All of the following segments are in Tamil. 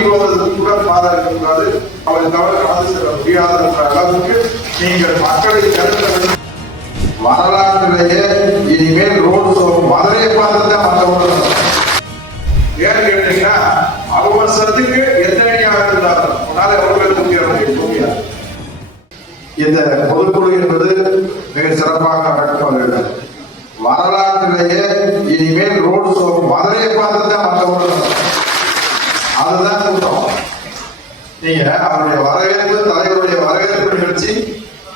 அருகில் வருவதற்கு கூட பாதை இருக்கக்கூடாது. அவரை தவிர கடந்து செல்ல முடியாத அளவுக்கு நீங்கள் மக்களை கருத்து வரலாற்றிலேயே இனிமேல் ரோட் ஷோ மதுரையை பார்த்து தான் மற்றவங்க ஏன்னு கேட்டீங்கன்னா அவசரத்துக்கு எத்தனையாக இருந்தாலும் உன்னால எவ்வளவு முடியாது. இந்த பொதுக்குழு என்பது மிக சிறப்பாக நடக்கப்படுகிறது. வரலாற்றிலேயே இனிமேல் ரோட் ஷோ மதுரையை பார்த்து தான் மற்றவங்க அதுதான் கூட்டம். நீங்க அவருடைய வரவேற்பு, தலைவருடைய வரவேற்பு நிகழ்ச்சி,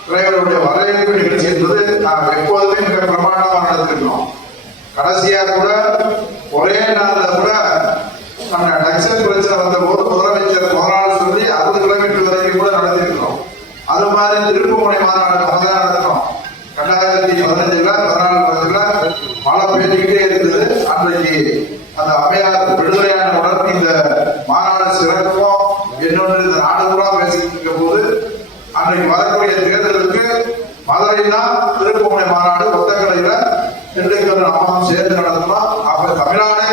தலைவருடைய வரவேற்பு நிகழ்ச்சி என்பது நாம் எப்போதுமே மிக பிரமாண்டமாக நடத்திருக்கிறோம். கடைசியா கூட ஒரே நாள்ல கூட நம்ம நக்சல் பிரச்சனை வந்த போது முதலமைச்சர் முதலாளர் சொல்லி 60 கிலோமீட்டர் வரைக்கும் கூட நடத்திருக்கிறோம். அது மாதிரி திருப்புமுனை மாநாடு முதல்ல நடத்தினோம். 2015 14 மழை பெய்துகிட்டே இருந்தது. அன்றைக்கு அந்த அம்மையார் விடுதலையான உடனே இந்த மாநாடு சிறப்பும் என்னொன்று இந்த நாடு கூட பேசிட்டு இருக்க போது அன்றைக்கு வரக்கூடிய தேர்தலுக்கு மதுரைனா திருப்புமுனை மாநாடு ஒத்தக்கலையில திண்டுக்கல் அம்மாவும் சேர்ந்து நடத்தணும். அப்ப தமிழ்நாடு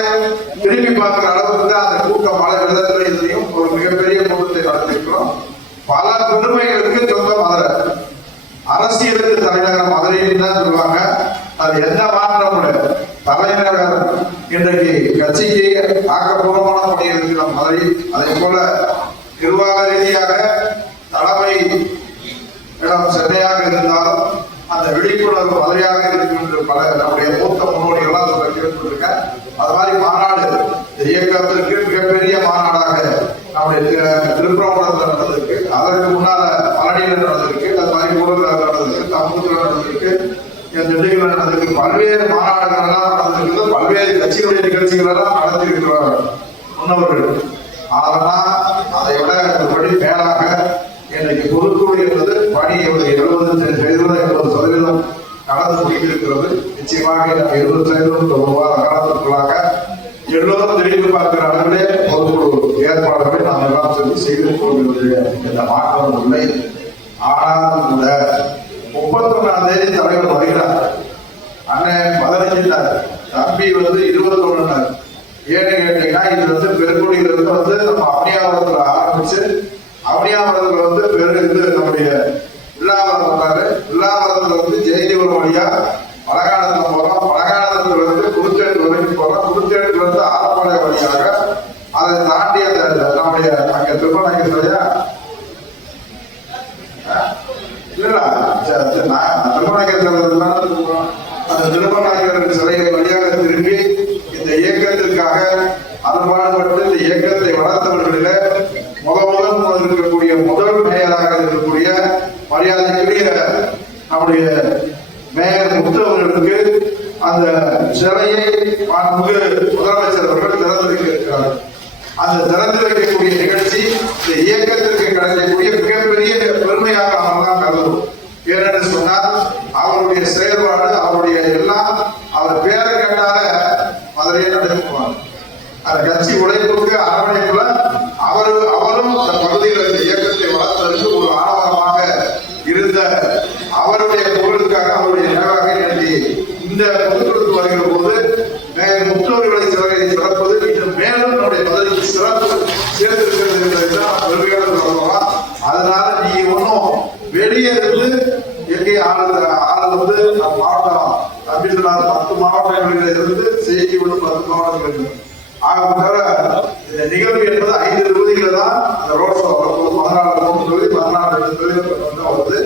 திரும்பி பார்க்கிற அளவுக்கு தான் அந்த கூட்டம் மழை வெள்ளத்துல இதையும் ஒரு மிகப்பெரிய கூட்டத்தை நடத்திருக்கிறோம். பல பெருமைகளுக்கு சொந்த மதுரை, அரசியலுக்கு தலைநகரம் மதுரைன்னு தான் சொல்லுவாங்க. அது எந்த மாற்றம் தலைநகர் இன்றைக்கு கட்சிக்கு ஆக்கப்பூர்வமான பணி இருக்கிற மதுரை. அதே போல நிர்வாக ரீதியாக தலைமை இடம் சென்னையாக இருந்தாலும் அந்த விழிப்புணர்வு மதுரையாக இருக்கும் என்று பல நம்முடைய மூத்த முன்னோடிகளால் கேட்டுக்கொண்டிருக்கேன். அது மாதிரி மாநாடு இயக்கத்திற்கு மிகப்பெரிய மாநாடாக நம்முடைய திருப்பரங்குன்றத்தில் நடந்திருக்கு. அதற்கு முன்னால பழனியில் நடந்திருக்கு. அது மாதிரி ஊழல் நடந்திருக்கு, தமிழகத்தில் நடந்திருக்கு, திண்டுக்கல் நடந்திருக்கு. பல்வேறு மாநாடுகள் எல்லாம் நடந்திருக்கு. பல்வேறு கட்சிகளுடைய நிகழ்ச்சிகள் எல்லாம் நடந்திருக்கிறார் முன்னவர்கள். ஆனால் அதை விட படி மேலாக இன்றைக்கு பொதுக்குழு என்பது பணி 70% நடந்து முடிந்திருக்கிறது. நிச்சயமாக 70% ஒரு வார காலத்திற்குள்ளாக எல்லோரும் திரும்பி பார்க்கிற அளவிலே பொதுக்குழு ஏற்பாடுகளை நாம் எல்லாம் செய்து கொள்கிறது. இந்த மாற்றம் இல்லை. ஆனால் கூட 31ஆம் தேதி தலைவர் வருகிறார். அண்ணன் 15 தம்பி 21. ஏன்னு கேட்டீங்கன்னா இது பெருங்குடியிலிருந்து நம்ம அவனியாபுரத்துல ஆரம்பிச்சு அவனியாபுரத்துல நம்முடைய வில்லாவரம் போறாரு. வில்லாவரத்துல ஜெயதிபுரம் வழியா பலகானத்துல போறோம். பலகானத்துல புதுச்சேரி வரைக்கும் போறோம். புதுச்சேரியில ஆலப்பாளைய வழியாக அதை தாண்டி அந்த நம்முடைய அங்க திருமணம் இல்லையா இல்ல அந்த திருமணாயகர் சிலையை வழியாக திரும்பி இந்த இயக்கத்திற்காக அன்பாடுபட்டு இந்த இயக்கத்தை வளர்த்தவர்களில் முதல் இருக்கக்கூடிய முதல் மேயராக இருக்கக்கூடிய மரியாதைக்குரிய நம்முடைய மேயர் முத்து அவர்களுக்கு அந்த சிலையை முதலமைச்சர் அவர்கள் திறந்து வைக்க இருக்கிறார்கள். அந்த திறந்து வைக்கக்கூடிய நிகழ்ச்சி இந்த இயக்கத்திற்கு கிடைக்கக்கூடிய மிகப்பெரிய பெருமையாக அவர்தான் கருதுவோம். ஏனென்று சொன்னால் அவருடைய செயல்பாடு, அவருடைய எல்லாம் அவர் பேரை கேட்டால மதுரையை நடத்துவார். அந்த கட்சி உழைப்புக்கு அரவணைப்புல அவரும் அந்த பகுதியில் இந்த இயக்கத்தை வளர்ப்பதற்கு ஒரு ஆணவமாக இருந்த அவருடைய புகழுக்காக அவருடைய நினைவாக இந்த பொதுக்குழுக்கு வருகிற போது மேலும் முற்றோர்களை சிறப்பது இன்னும் மேலும் நம்முடைய பதவிக்கு சிறப்பு சேர்ந்திருக்கிறது என்பதுதான் பெருமையோடு சொல்லலாம். அதனால நீங்க ஒன்றும் வெளியே இருந்து எங்கே ஆளுது மாவட்டம் தமிழ்நாடு 10 மாவட்டங்களில் இருந்து செய்தி விடும் 10 மாவட்டங்கள் ஆகும். தவிர இந்த நிகழ்வு என்பது 5 தொகுதிகள் தான் அந்த ரோட் ஷோ 14 தொகுதி 14 தொகுதிகள் வருது.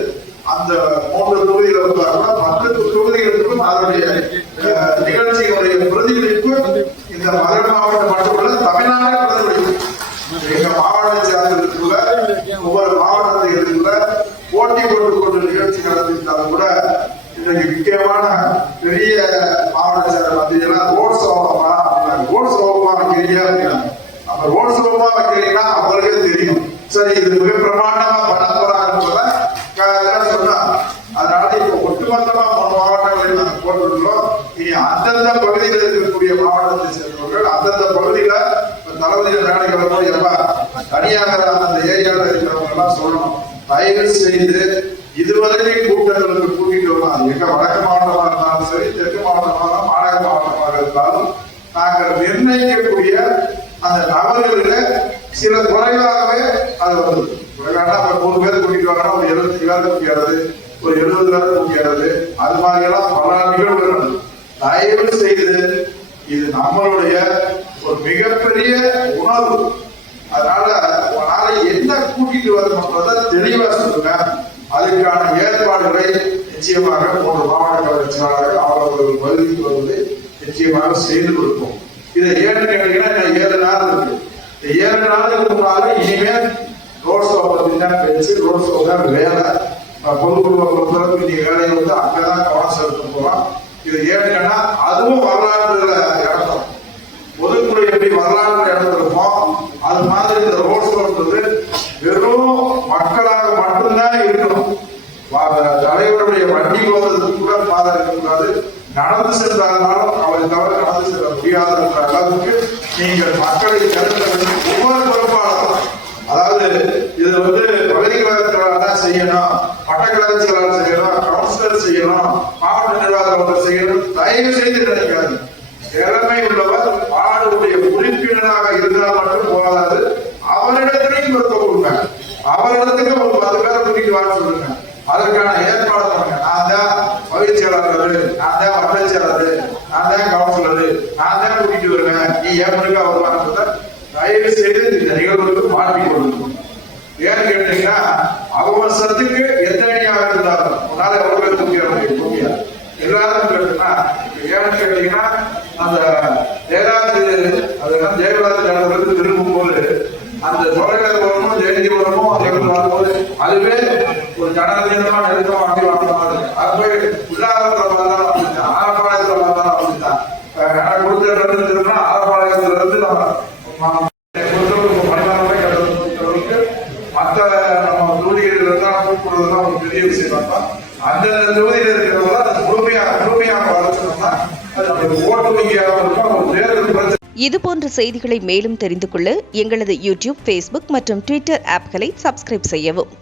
அந்த 3 தொகுதிகள் வந்தாங்கன்னா 10 தொகுதிகளுக்கும் அதனுடைய நிகழ்ச்சிகளுடைய பிரதிபலிப்பு இந்த மதுரை மாவட்டம் மட்டுமல்ல தமிழ்நாடு பிரதிபலிப்பு. எங்க மாவட்ட சார்ந்திருக்குள்ள ஒவ்வொரு மாவட்டத்திற்குள்ள போட்டி போட்டுக் கொண்டு நிகழ்ச்சி நடத்திருந்தாலும் கூட இன்றைக்கு முக்கியமான பெரிய மாவட்ட சார் பார்த்தீங்கன்னா ரோட் சோகமா வைக்கிறீங்க அப்படின்னாங்க. அப்ப ரோட் சோகமா வைக்கிறீங்கன்னா அவர்களுக்கே தெரியும் சரி இது மிக பிரமாண்டமா பண்ண போறாங்க சொன்னா. அதனால இப்ப ஒட்டுமொத்தமா 3 மாவட்டங்களில் நாங்கள் போட்டுருக்கிறோம். இனி அந்தந்த பகுதியில் இருக்கக்கூடிய மாவட்டத்தை சேர்ந்தவர்கள் அந்தந்த பகுதியில தளபதிகள் வேலைகளை போய் எப்ப தனியாக அந்த ஏரியாவில் இருக்கிறவங்க எல்லாம் சொல்லணும். தயவு செய்து இதுவரைக்கும் கூட்டங்களுக்கு கூட்டிட்டு வரலாம். எங்க வடக்கு மாவட்டமாக இருந்தாலும் சரி, தெற்கு மாவட்டமாக மாநகர மாவட்டமாக இருந்தாலும் நாங்கள் நிர்ணயிக்கக்கூடிய அந்த நபர்களில் சில குறைவாகவே அது வந்தது. குறைவாக 3 பேர் கூட்டிட்டு வாங்க, ஒரு 75 பேர் கூட்டியாரு, ஒரு 70 பேர் கூட்டியாரு, அது மாதிரி எல்லாம் பல நிகழ்வுகள். தயவு செய்து இது நம்மளுடைய ஒரு மிகப்பெரிய உணர்வு. அதனால உங்களால என்ன கூட்டிட்டு வரணும்ன்றத தெளிவா சொல்லுங்க. அதுக்கான ஏற்பாடுகளை நிச்சயமாக ஒரு மாவட்ட கழக செயலாளர் அவர்கள் வருகைக்கு வருவதை நிச்சயமாக செய்து கொடுப்போம். இதை ஏன்னு கேட்டீங்கன்னா 7 நாள் இருக்கு. 7 நாளுக்கு முன்னால இனிமேல் ரோட் ஷோ பத்தி தான் பேச்சு, ரோட் ஷோ தான் வேலை. பொதுக்குழுவை பொறுத்தளவுக்கு இன்னைக்கு வேலையை வந்து அங்கதான் கவனம் செலுத்த போறோம். இது ஏன்னா அதுவும் வரலாற்றுல இடத்தோம். பொதுக்குழு எப்படி வரலாற்று இடத்திருப்போம், அது மாதிரி இந்த ரோட் ஷோன்றது வெறும் மக்களாக மட்டும்தான் இருக்கணும். தலைவருடைய வண்டி போவதற்கு கூட பாதை இருக்கக்கூடாது. நடந்து சென்றாலும் அவரை தவிர நடந்து செல்ல முடியாத அளவுக்கு நீங்கள் மக்களை திரட்ட வேண்டும். ஒவ்வொரு பொறுப்பாளரும், அதாவது இது வந்து பகுதி கழகத்திலான தான் செய்யணும், மட்டக்கழக செயலாளர் செய்யணும், கவுன்சிலர் செய்யணும், மாவட்ட நிர்வாகம் செய்யணும். தயவு செய்து நினைக்காது. திறமை உள்ளவர் வார்டுடைய உறுப்பினராக இருந்தால் மட்டும் போதாது, அவரிடத்திலையும் கொடுக்க கொடுங்க. அவரிடத்துக்கு ஒரு 10 பேரை கூட்டிட்டு வர சொல்லுங்க. அதற்கான ஏற்பாடு பண்ணுங்க. நான் தான் பகுதி செயலாளர், நான் தான் வட்ட செயலாளர், நான் தான் கவுன்சிலர், நான் தான் கூட்டிட்டு வருவேன், நீ ஏற்படுக்கா வருவாங்க. தயவு செய்து இந்த நிகழ்வுக்கு மாற்றிக் கொள்ளுங்க. ஏன்னு கேட்டீங்கன்னா அவசரத்துக்கு எத்தனையாக இருந்தாலும் உன்னால எவ்வளவு பேர் தூக்கியா எல்லாரும் கேட்டீங்கன்னா, ஏன்னு கேட்டீங்கன்னா அந்த ஜெயலலிதா திரும்பும் போது அந்த தொலைவரமும் ஜெயந்திபுரமும் வரும்போது அதுவே ஒரு ஜனநீதமா நெருக்கமா வாங்கி வாங்க. அது போய் உள்ளாரத்துல பார்த்தாலும் அப்படித்தான், ஆரப்பாளையத்துல பார்த்தாலும் அப்படித்தான். எனக்கு கொடுத்த திரும்ப ஆரப்பாளையத்துல இருந்து மற்ற நம்ம தொகுதிகளில் இருந்தால் கூப்பிடுறதுதான் ஒரு பெரிய விஷயம் தான். அந்த தொகுதியில் இருக்கிறவங்க அது முழுமையாக வளர்ச்சோம்னா அது நம்மளுக்கு ஓட்டு வங்கியாக இருக்கும். ஒரு தேர்தல் பிரச்சனை. இதுபோன்ற செய்திகளை மேலும் தெரிந்து கொள்ள எங்களது யூடியூப், ஃபேஸ்புக் மற்றும் ட்விட்டர் ஆப்களை சப்ஸ்கிரைப் செய்யவும்.